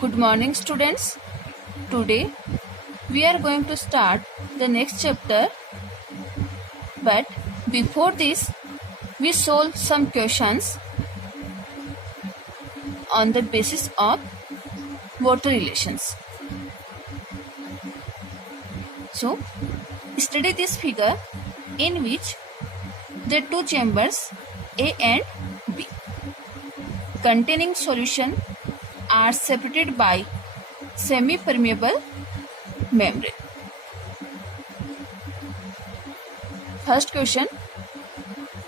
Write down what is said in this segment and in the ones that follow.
Good morning, students. Today we are going to start the next chapter, but before this we solve some questions on the basis of water relations. So, study this figure in which the two chambers A and B containing solution are separated by semi-permeable membrane. First question,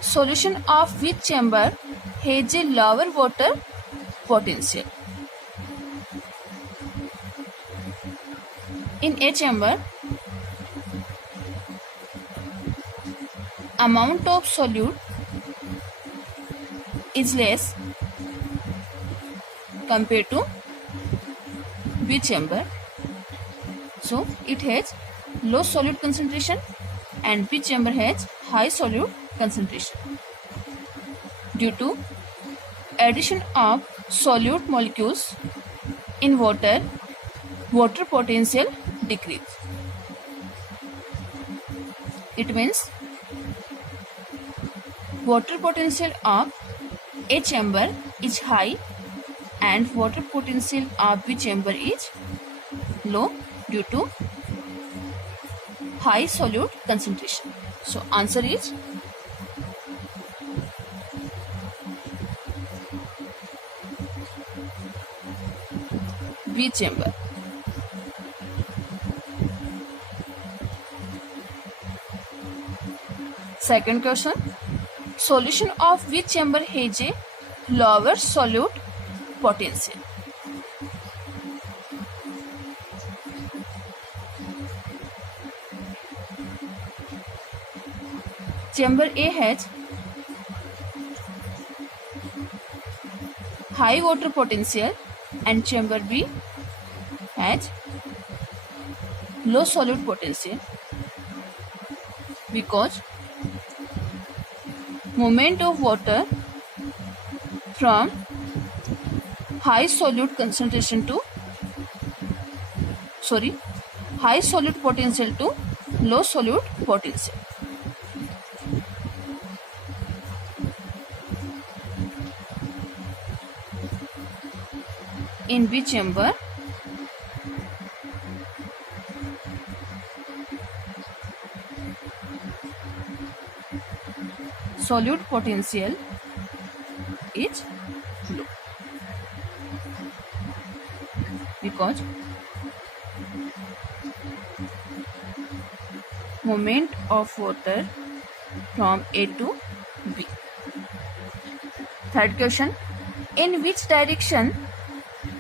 solution of which chamber has a lower water potential? In A chamber, amount of solute is less compared to B chamber. So it has low solute concentration and B chamber has high solute concentration. Due to addition of solute molecules in water potential decrease. It means water potential of A chamber is high and water potential of B chamber is low due to high solute concentration. So answer is B chamber. Second question, solution of which chamber has a lower solute potential? Chamber A has high water potential and chamber B has low solute potential because movement of water from high solute potential to low solute potential. In B chamber, solute potential is low because movement of water from A to B. Third question, in which direction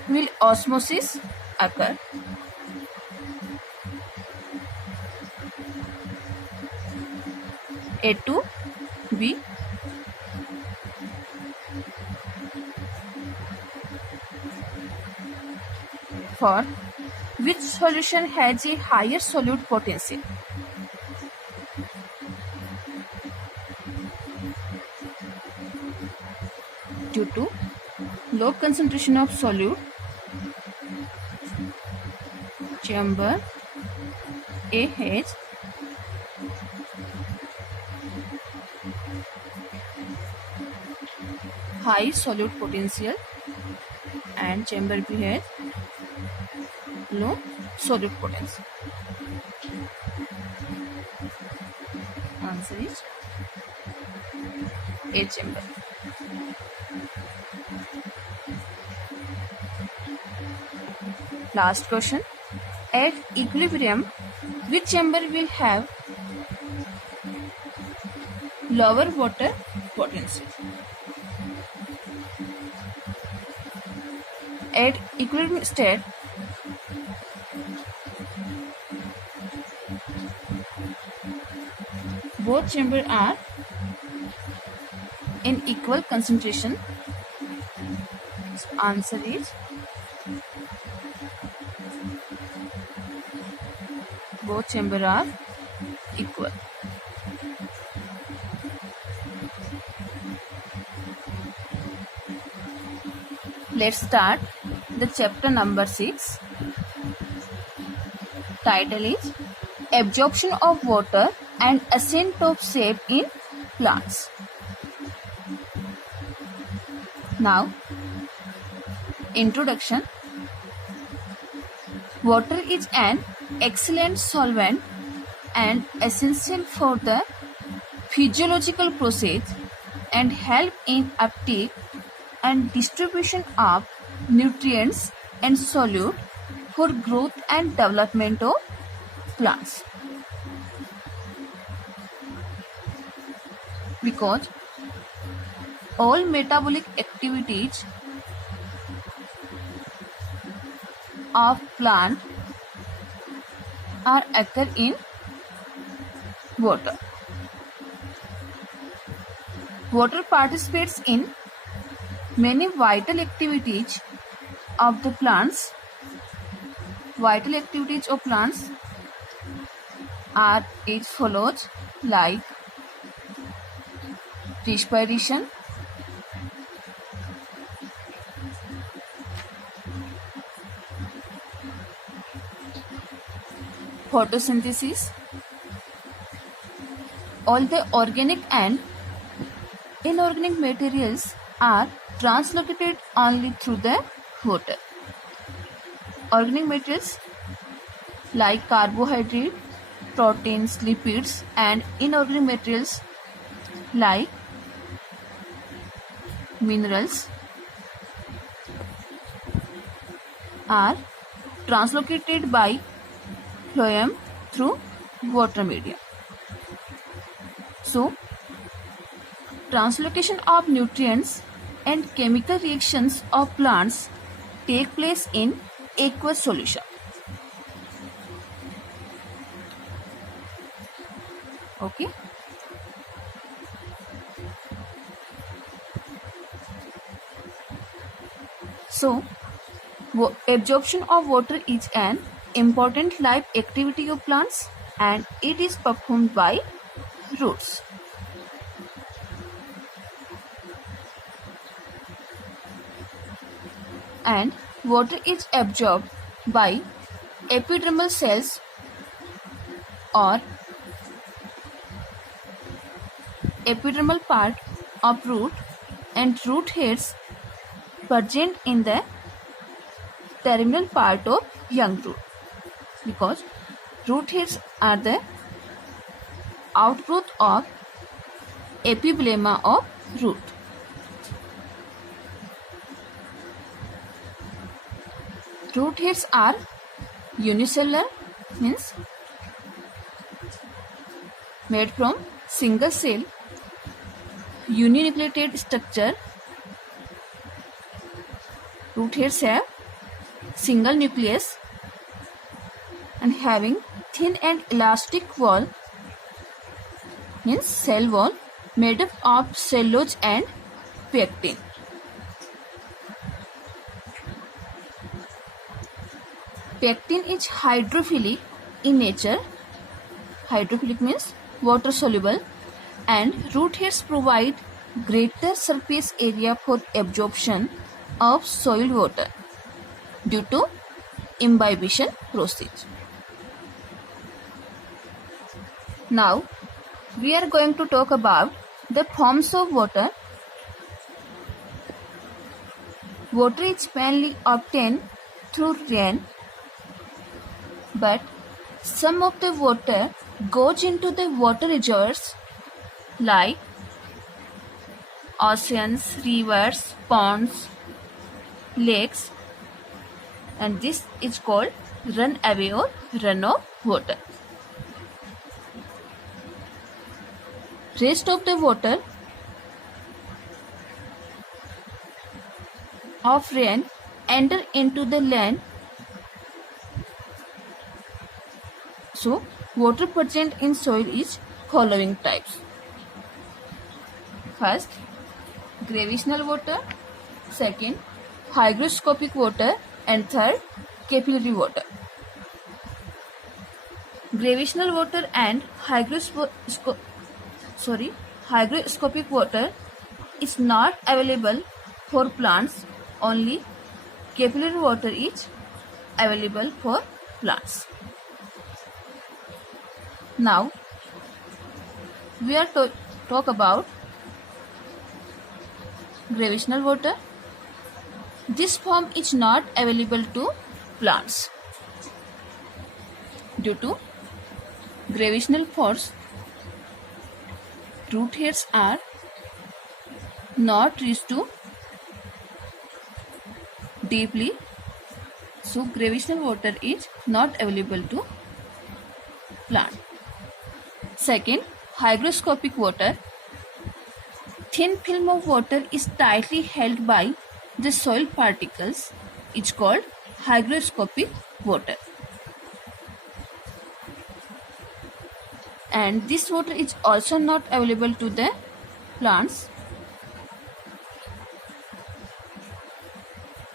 will osmosis occur? A to B. For which solution has a higher solute potential? Due to low concentration of solute, chamber A has high solute potential and chamber B has low solute potential. Answer is A chamber. Last question, at equilibrium, which chamber will have lower water potential? At equilibrium state, both chambers are in equal concentration. So answer is both chambers are equal. Let's start the chapter number 6. Title is Absorption of Water and Ascent of Shape in Plants. Now, introduction. Water is an excellent solvent and essential for the physiological process and help in uptake and distribution of nutrients and solute for growth and development of plants. Because all metabolic activities of plant are occur in water. Water participates in many vital activities of the plants. Vital activities of plants are as follows, like respiration, photosynthesis. All the organic and inorganic materials are translocated only through the water. Organic materials like carbohydrate, proteins, lipids, and inorganic materials like minerals are translocated by phloem through water medium. So, translocation of nutrients and chemical reactions of plants take place in aqueous solution. Okay. So, absorption of water is an important life activity of plants and it is performed by roots. And water is absorbed by epidermal cells or epidermal part of root and root hairs present in the terminal part of young root, because root hairs are the outgrowth of epiblema of root. Root hairs are unicellular, means made from single cell uninucleated structure. Root hairs have single nucleus and having thin and elastic wall, means cell wall, made up of cellulose and pectin. Pectin is hydrophilic in nature. Hydrophilic means water soluble, and root hairs provide greater surface area for absorption of soil water due to imbibition process. Now, we are going to talk about the forms of water. Water is mainly obtained through rain, but some of the water goes into the water reservoirs like oceans, rivers, ponds, lakes, and this is called runaway or runoff water. Rest of the water of rain enter into the land. So, water present in soil is following types. First, gravitational water. Second, hygroscopic water. And third, capillary water. Gravitational water and hygroscopic water is not available for plants, only capillary water is available for plants. Now we are to talk about gravitational water. This form is not available to plants due to gravitational force. Root hairs are not reached to deeply, so gravitational water is not available to plant. Second, hygroscopic water. Thin film of water is tightly held by the soil particles. It's called hygroscopic water. And this water is also not available to the plants.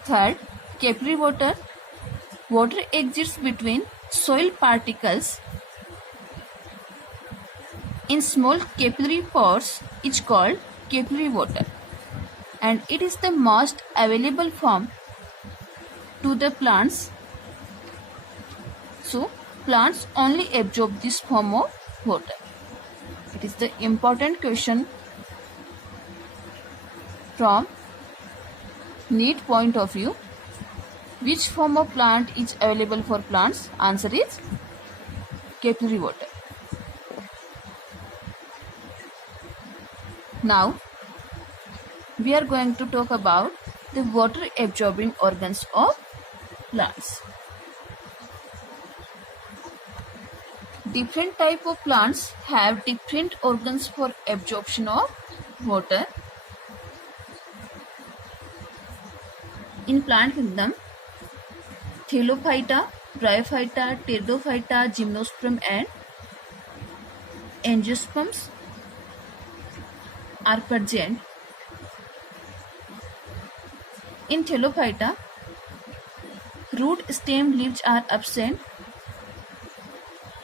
Third, capillary water. Water exists between soil particles in small capillary pores. It's called capillary water, and it is the most available form to the plants. So plants only absorb this form of water. It is the important question from NEET point of view. Which form of plant is available for plants? Answer is capillary water. Now we are going to talk about the water absorbing organs of plants. Different type of plants have different organs for absorption of water. In plant kingdom, Thallophyta, Bryophyta, Pteridophyta, Gymnosperm and Angiosperms are present. In Thallophyta, root, stem, leaves are absent.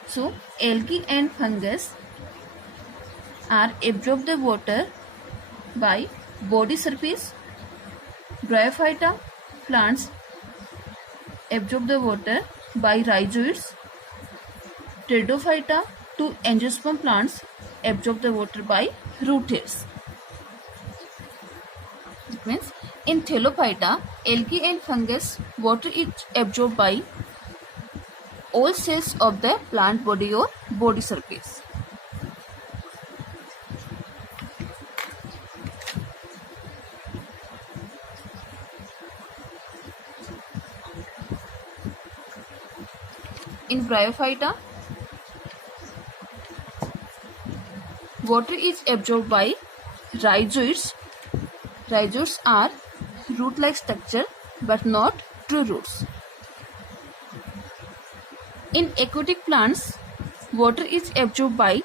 So algae and fungus are absorb the water by body surface. Bryophyta plants absorb the water by rhizoids. Pteridophyta to angiosperm plants absorb the water by root hairs. It means in Thallophyta, algae and fungus, water is absorbed by all cells of the plant body or body surface. In Bryophyta, water is absorbed by rhizoids. Rhizoids are root-like structure but not true roots. In aquatic plants, water is absorbed by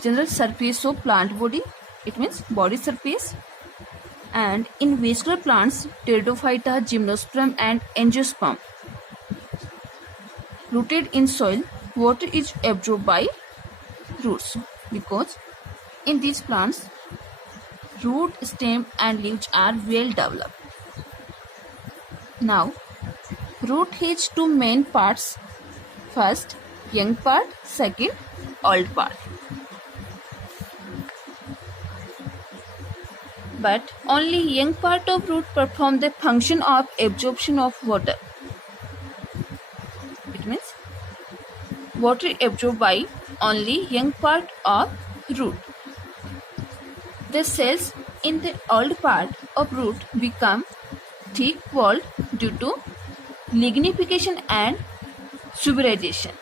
general surface of plant body, it means body surface. And in vascular plants, Pteridophyta, Gymnosperm and Angiosperm, rooted in soil, water is absorbed by roots because in these plants, root, stem and leaves are well developed. Now, root has two main parts. First, young part, second, old part. But only young part of root perform the function of absorption of water. It means water absorbed by only young part of root. The cells in the old part of root become thick-walled due to lignification and suberization.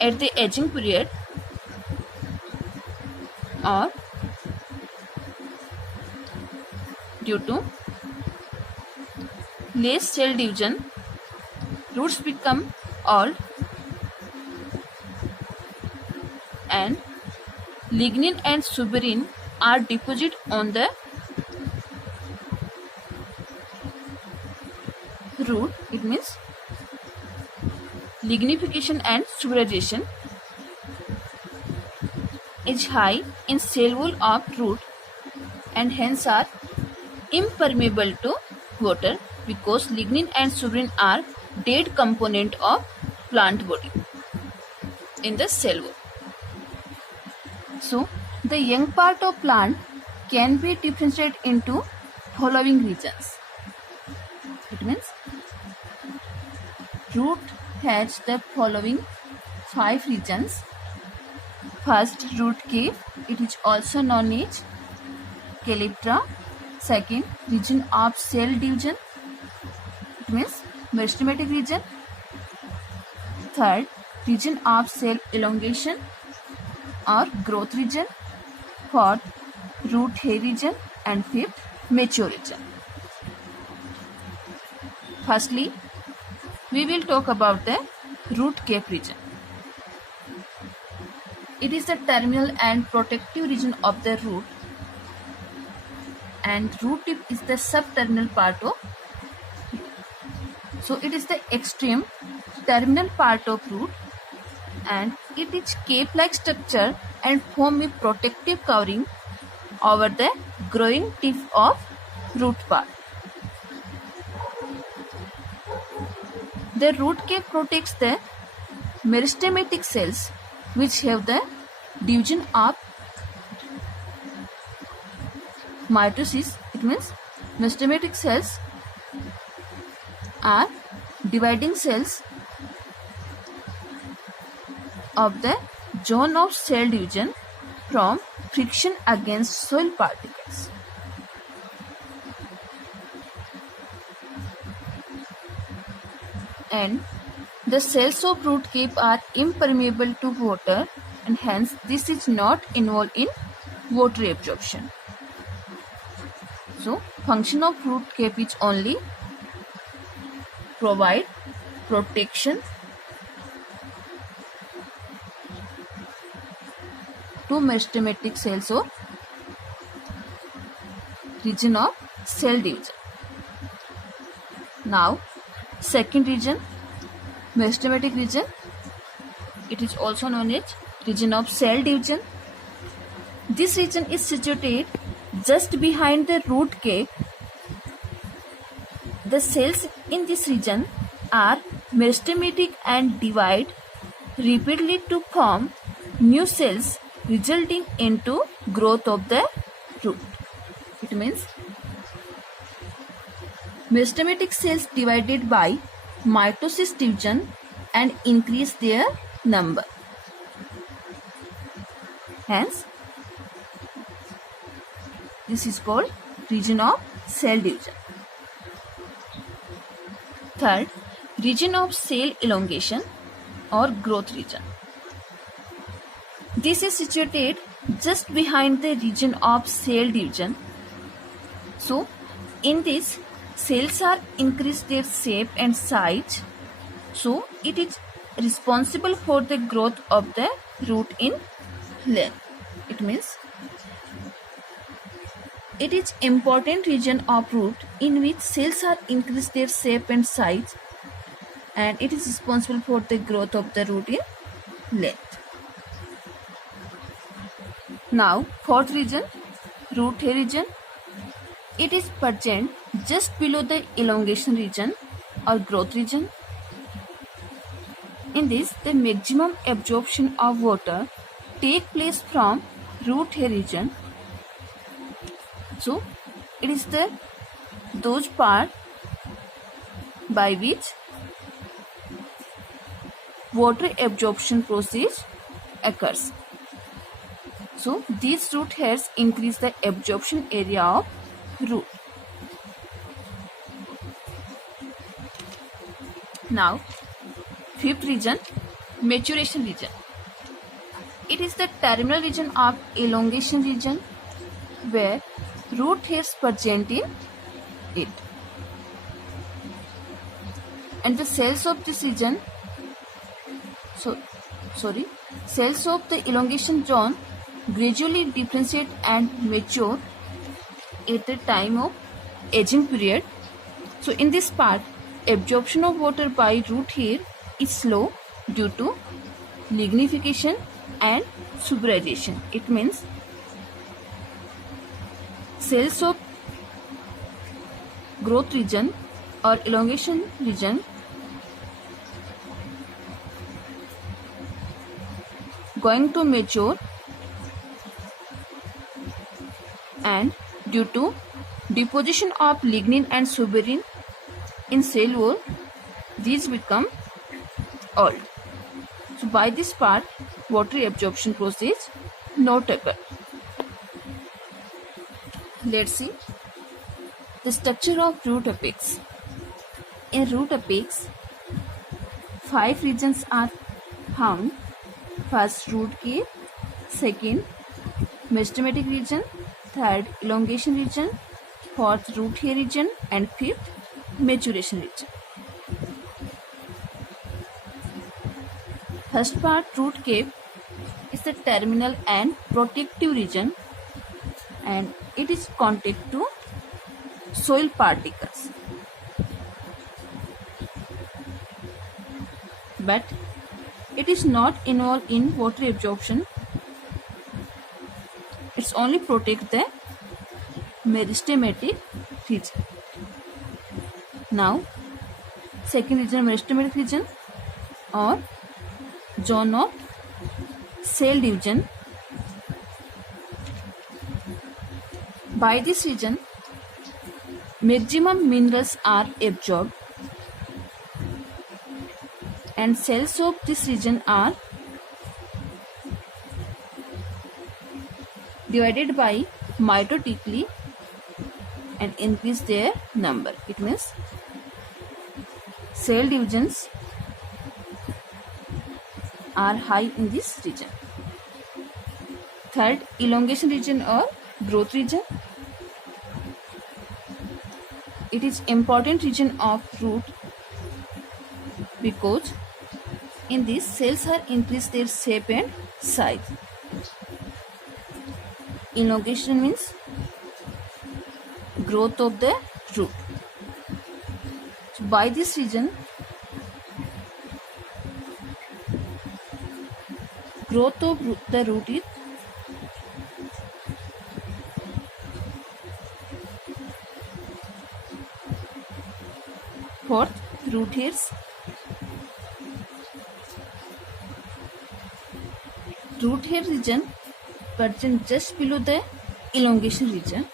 At the aging period or due to less cell division, roots become old and lignin and suberin are deposited on the root. It means lignification and suberization is high in cell wall of root and hence are impermeable to water because lignin and suberin are dead component of plant body in the cell wall. So the young part of plant can be differentiated into following regions. It means root has the following 5 regions. First, root cave, it is also known as calyptra. Second, region of cell division, it means meristematic region. Third, region of cell elongation or growth region. Fourth, root hair region. And fifth, mature region. Firstly, we will talk about the root cape region. It is the terminal and protective region of the root, and root tip is the subterminal part of root. So it is the extreme terminal part of root, and it is cape-like structure and form a protective covering over the growing tip of root part. The root cape protects the meristematic cells which have the division of mitosis. It means meristematic cells are dividing cells of the zone of cell division from friction against soil particles. And the cells of root cape are impermeable to water, and hence this is not involved in water absorption. So function of root cape is only provide protection to meristematic cells or region of cell division. Now second region, meristematic region, it is also known as region of cell division. This region is situated just behind the root cape. The cells in this region are meristematic and divide repeatedly to form new cells, resulting into growth of the root. It means meristematic cells divided by mitosis division and increase their number. Hence, this is called region of cell division. Third, region of cell elongation or growth region. This is situated just behind the region of cell division. So, in this, cells are increased their shape and size. So, it is responsible for the growth of the root in length. It means it is important region of root in which cells are increased their shape and size, and it is responsible for the growth of the root in length. Now fourth region, root hair region. It is present just below the elongation region or growth region. In this, the maximum absorption of water take place from root hair region. So, it is those part by which water absorption process occurs. So, these root hairs increase the absorption area of root. Now, fifth region, maturation region. It is the terminal region of elongation region where root hairs present in it. And the cells of this region, cells of the elongation zone gradually differentiate and mature at the time of aging period. So in this part, absorption of water by root hair is slow due to lignification and suberization. It means cells of growth region or elongation region going to mature, and due to deposition of lignin and suberin in cell wall, these become old. So by this part, water absorption process not occur. Let's see the structure of root apex. In root apex, 5 regions are found. First, root cave. Second, meristematic region. Third, elongation region. Fourth, root hair region. And fifth, maturation region. First part, root cave, is the terminal and protective region, and it is contact to soil particles. But it is not involved in water absorption. It's only protect the meristematic region. Now, second region, meristematic region or zone of cell division. By this region, maximum minerals are absorbed, and cells of this region are divided by mitotically and increase their number. It means cell divisions are high in this region. Third, elongation region or growth region. It is important region of root because in this cells are increase their shape and size. Elongation means growth of the root. So by this region, growth of the root is fourth, root hairs. Root hair region present just below the elongation region.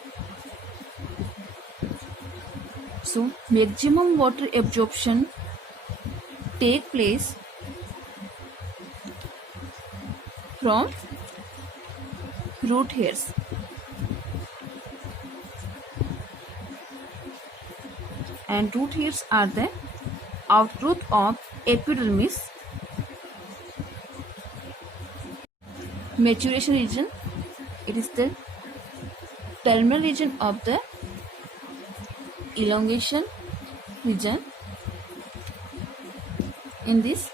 So maximum water absorption take place from root hairs. And root hairs are the outgrowth of epidermis. Maturation region, it is the terminal region of the elongation region. In this,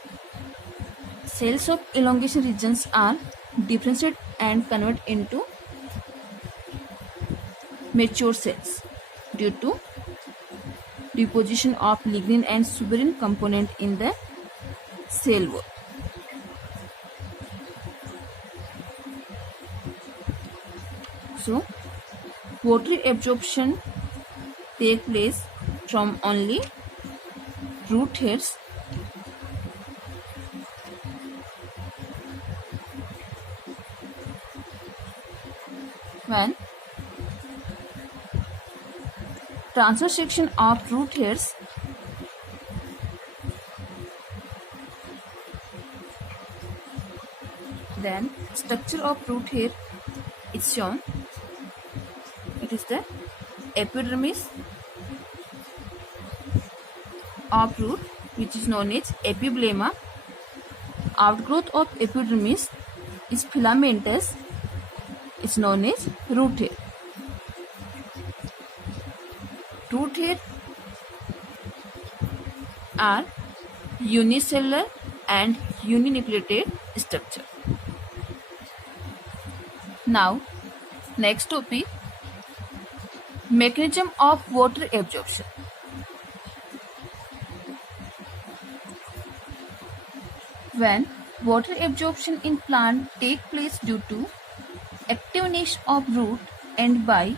cells of elongation regions are differentiated and converted into mature cells due to deposition of lignin and suberin component in the cell wall. So, water absorption take place from only root hairs. When transverse section of root hairs then structure of root hair is shown. It is the epidermis of root, which is known as epiblema. Outgrowth of epidermis is filamentous. It's known as root hair. Root hair are unicellular and uninucleated structure. Now, next topic, mechanism of water absorption. When water absorption in plant take place due to activeness of root and by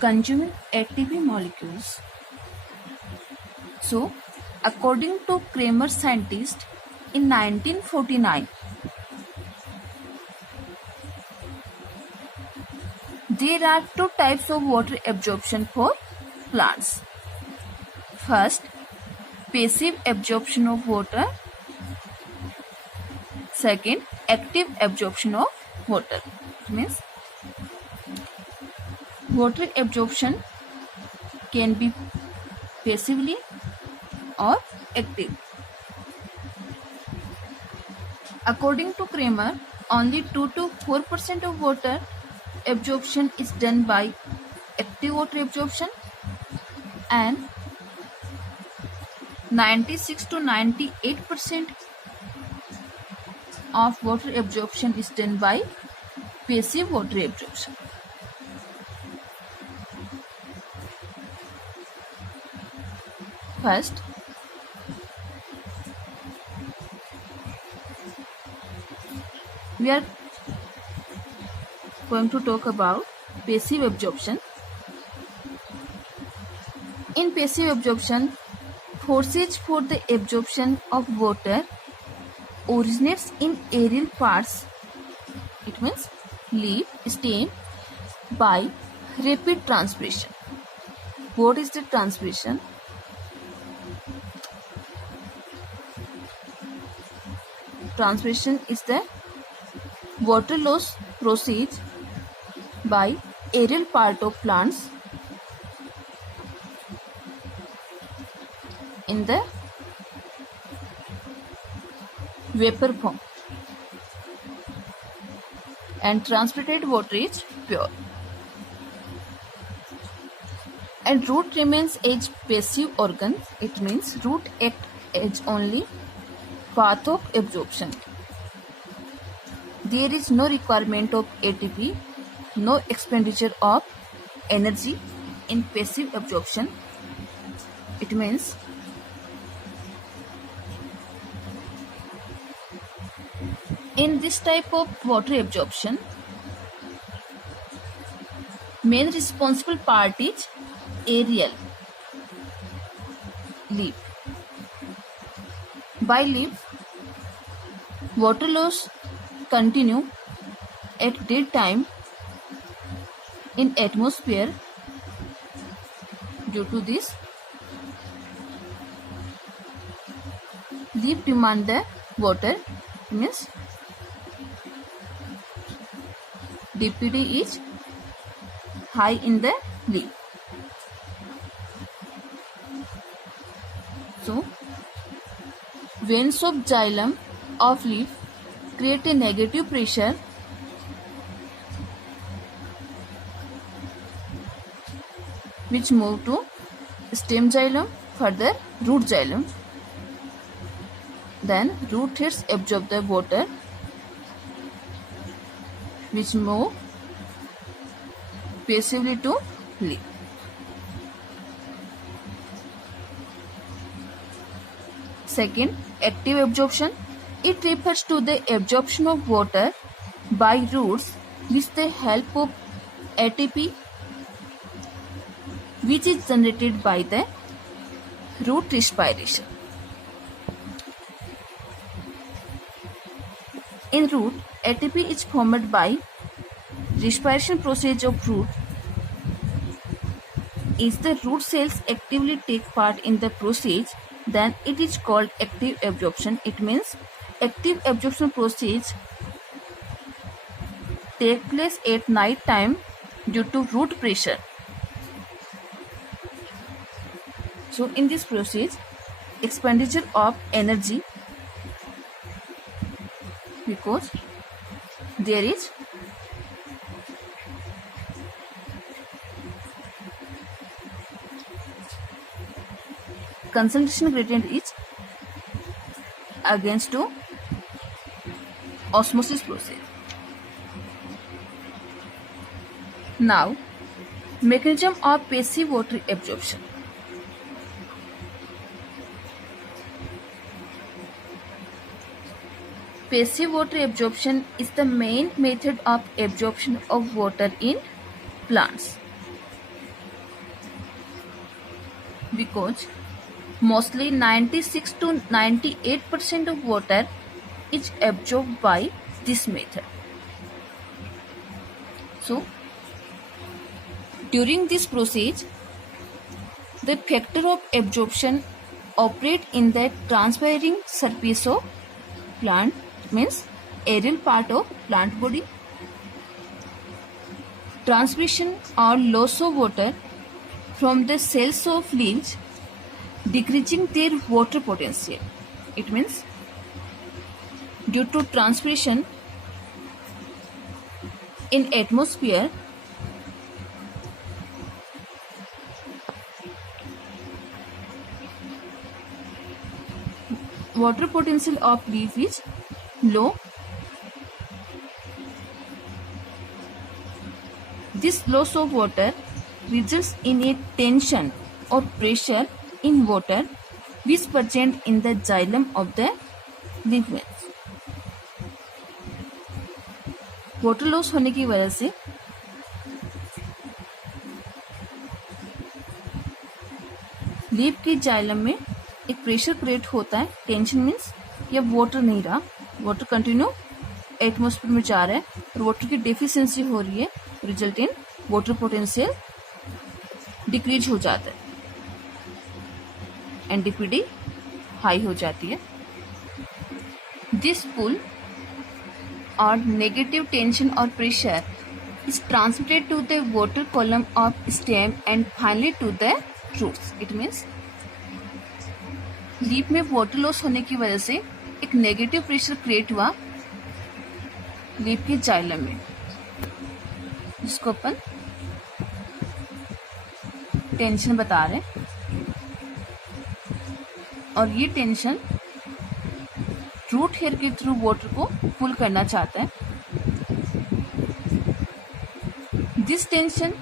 consuming ATP molecules. So, according to Kramer scientist in 1949, there are two types of water absorption for plants. First, passive absorption of water. Second, active absorption of water. It means water absorption can be passively or active. According to Kramer, only 2 to 4% of water absorption is done by active water absorption and 96 to 98% of water absorption is done by passive water absorption. First, we are going to talk about passive absorption. In passive absorption, forces for the absorption of water originates in aerial parts. It means leaf, stem by rapid transpiration. What is the transpiration? Transpiration is the water loss process by aerial part of plants in the vapor form, and transpirated water is pure. And root remains as passive organ. It means root act as only path of absorption. There is no requirement of ATP, no expenditure of energy in passive absorption. It means in this type of water absorption, main responsible part is aerial, leaf. By leaf, water loss continue at daytime in atmosphere. Due to this, leaf demand the water, means DPD is high in the leaf. So, veins of xylem of leaf create a negative pressure which move to stem xylem, further root xylem. Then root hairs absorb the water which move passively to leaf. Second, active absorption. It refers to the absorption of water by roots with the help of ATP, which is generated by the root respiration. In root, ATP is formed by respiration process of root. If the root cells actively take part in the process, then it is called active absorption. It means active absorption process take place at night time due to root pressure. So in this process, expenditure of energy, because there is concentration gradient is against to osmosis process. Now, mechanism of passive water absorption. Passive water absorption is the main method of absorption of water in plants. because mostly 96 to 98% of water is absorbed by this method. So, during this process, the factor of absorption operate in the transpiring surface of plant, means aerial part of plant body. Transpiration or loss of water from the cells of leaves, decreasing their water potential. It means due to transpiration in atmosphere, water potential of leaf is low. This loss of water results in a tension or pressure in water which is present in the xylem of the leaf veins. Water loss होने की वजह से leaf की xylem में एक pressure create होता है. Tension means ये वाटर नहीं रहा, वाटर कंटिन्यू एटमॉस्फेयर में जा रहा है और वाटर की डेफिशिएंसी हो रही है, result in water potential decrease हो जाता है, एनडीपीडी हाई हो जाती है. This pull or negative tension or pressure is transmitted to the water column of stem and finally to the roots. It means leaf में वाटर लॉस होने की वजह से एक नेगेटिव प्रेशर क्रिएट हुआ लीफ के जाइलम में, जिसको अपन टेंशन बता रहे हैं. और ये टेंशन रूट हेयर के थ्रू वाटर को पुल करना चाहता है. This tension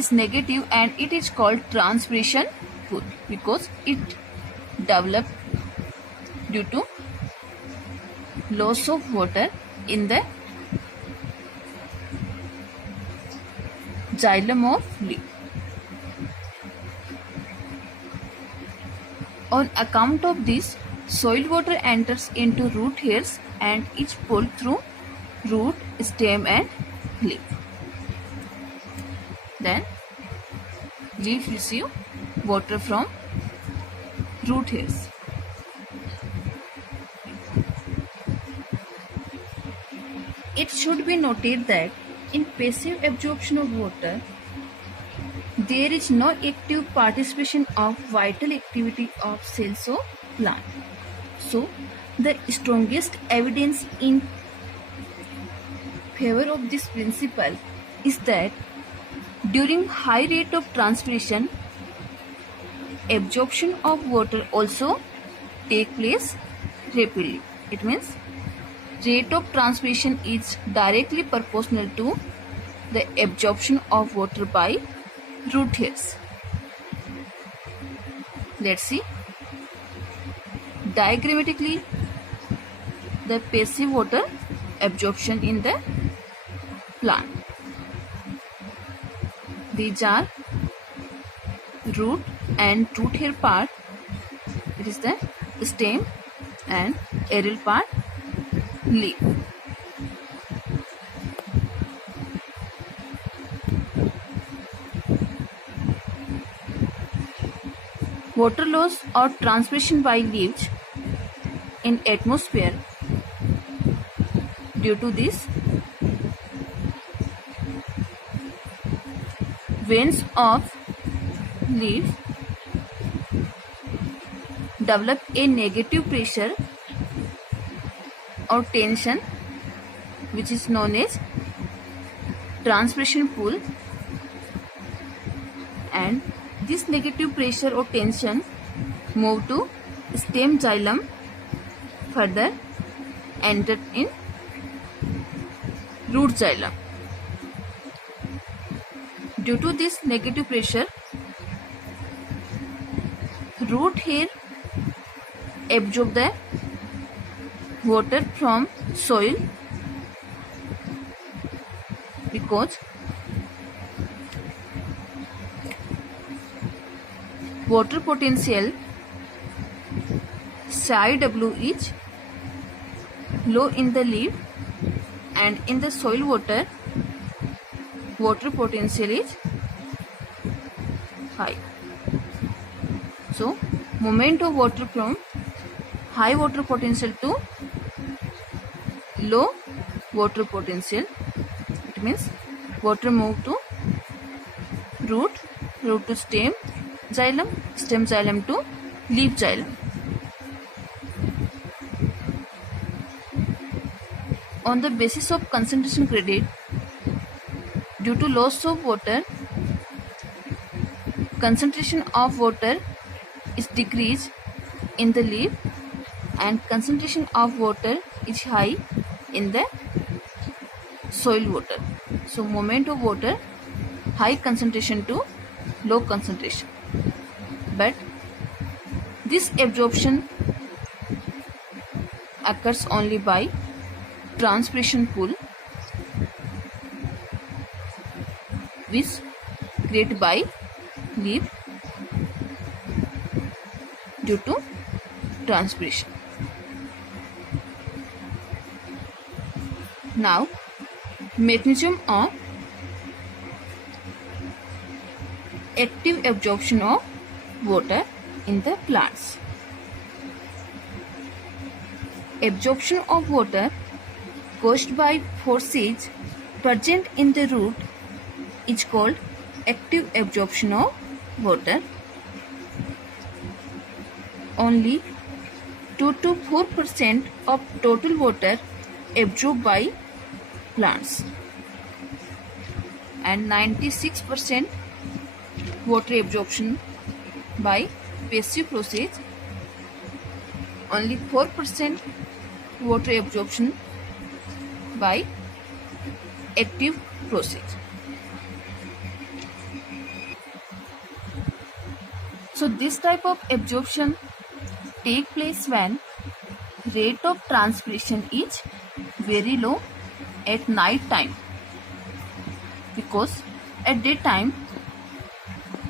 is negative and it is called transpiration pull because it developed due to loss of water in the xylem of leaf. On account of this, soil water enters into root hairs and is pulled through root, stem and leaf. Then leaf receive water from root hairs. It should be noted that in passive absorption of water, there is no active participation of vital activity of cells of plant. So, the strongest evidence in favor of this principle is that during high rate of transpiration, absorption of water also take place rapidly. It means rate of transpiration is directly proportional to the absorption of water by root hairs. Let's see. Diagrammatically, the passive water absorption in the plant. These are root and root hair part. It is the stem and aerial part, leaf. Water loss or transpiration by leaves in atmosphere. Due to this, veins of leaf develop a negative pressure or tension which is known as transpiration pull, and this negative pressure or tension move to stem xylem, further enter in root xylem. Due to this negative pressure, root hair absorb the water from soil because water potential psi W is low in the leaf, and in the soil water potential is high. So movement of water from high water potential to low water potential, it means water move to root to stem xylem to leaf xylem. On the basis of concentration gradient, due to loss of water, concentration of water is decreased in the leaf and concentration of water is high in the soil water. So movement of water high concentration to low concentration. But this absorption occurs only by transpiration pool, which created by leaf due to transpiration. Now, mechanism of active absorption of water in the plants. Absorption of water caused by forces present in the root is called active absorption of water. Only 2 to 4% of total water absorbed by plants, and 96% water absorption by passive process. Only 4% water absorption by active process. So this type of absorption take place when rate of transpiration is very low at night time, because at daytime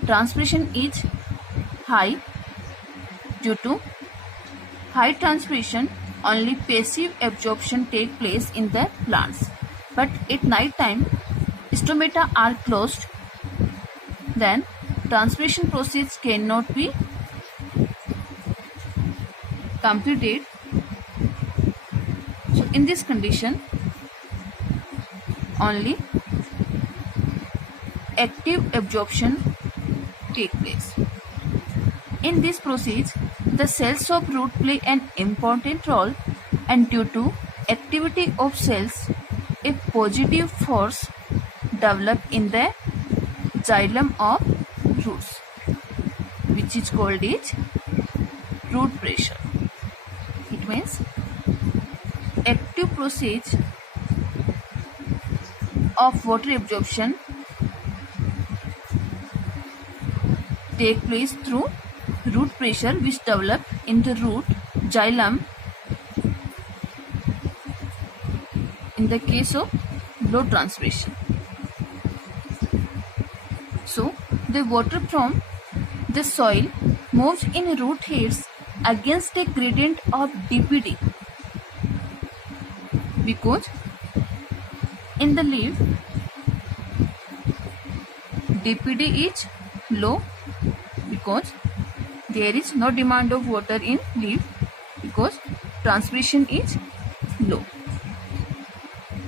transpiration is high. Due to high transpiration, only passive absorption take place in the plants, but at night time stomata are closed, then transpiration process cannot be completed. So in this condition, only active absorption take place. In this process, the cells of root play an important role, and due to activity of cells, a positive force develops in the xylem of roots, which is called as root pressure. It means active process of water absorption take place through root pressure, which develop in the root xylem in the case of low transpiration. So the water from the soil moves in root hairs against a gradient of dPd, because in the leaf dPd is low, because there is no demand of water in leaf, because transpiration is low,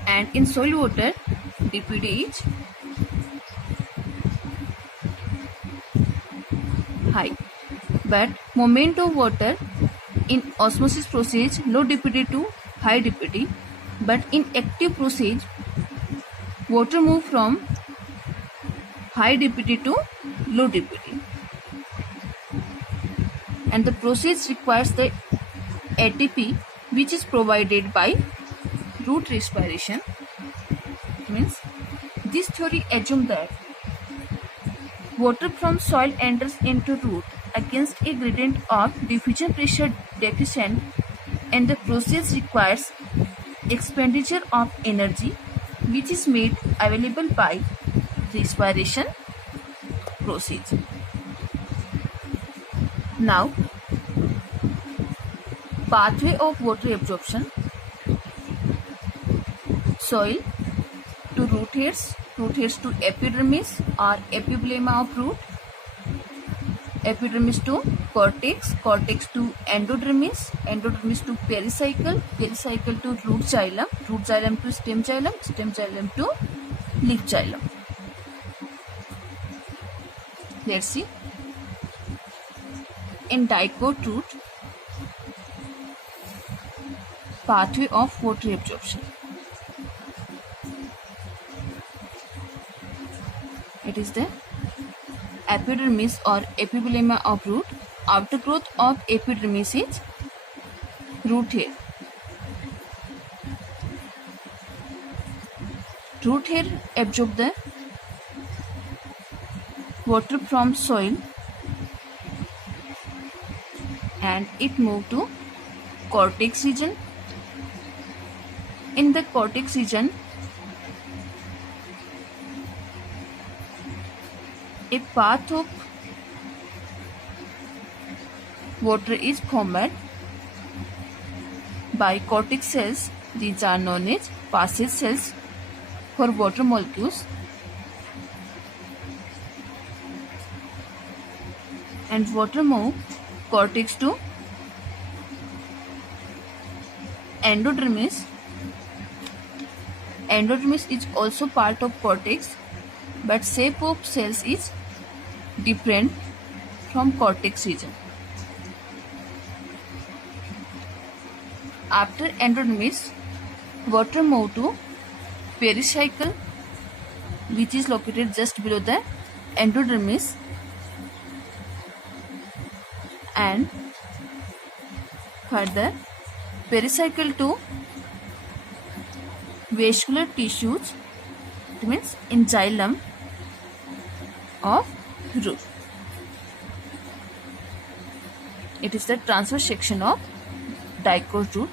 and in soil water dPd is high. But movement of water in osmosis process, low dPd to high dPd, but in active process water move from high dPd to low dPd, and the process requires the ATP, which is provided by root respiration. It means this theory assumes that water from soil enters into root against a gradient of diffusion pressure deficient, and the process requires expenditure of energy, which is made available by respiration process. Now, pathway of water absorption: soil to root hairs to epidermis or epiblema of root, epidermis to cortex, cortex to endodermis, endodermis to pericycle, pericycle to root xylem to stem xylem to leaf xylem. Let's see. In dicot root, pathway of water absorption. It is the epidermis or epiblema of root. Outer growth of epidermis is root hair. Root hair absorb the water from soil and it move to cortex region. In the cortex region, a path of water is formed by cortex cells. These are known as passage cells for water molecules, and water move cortex to endodermis. Endodermis is also part of cortex, but shape of cells is different from cortex region. After endodermis, water move to pericycle, which is located just below the endodermis, and further pericycle to vascular tissues, it means in xylem of root. It is the transverse section of dicot root.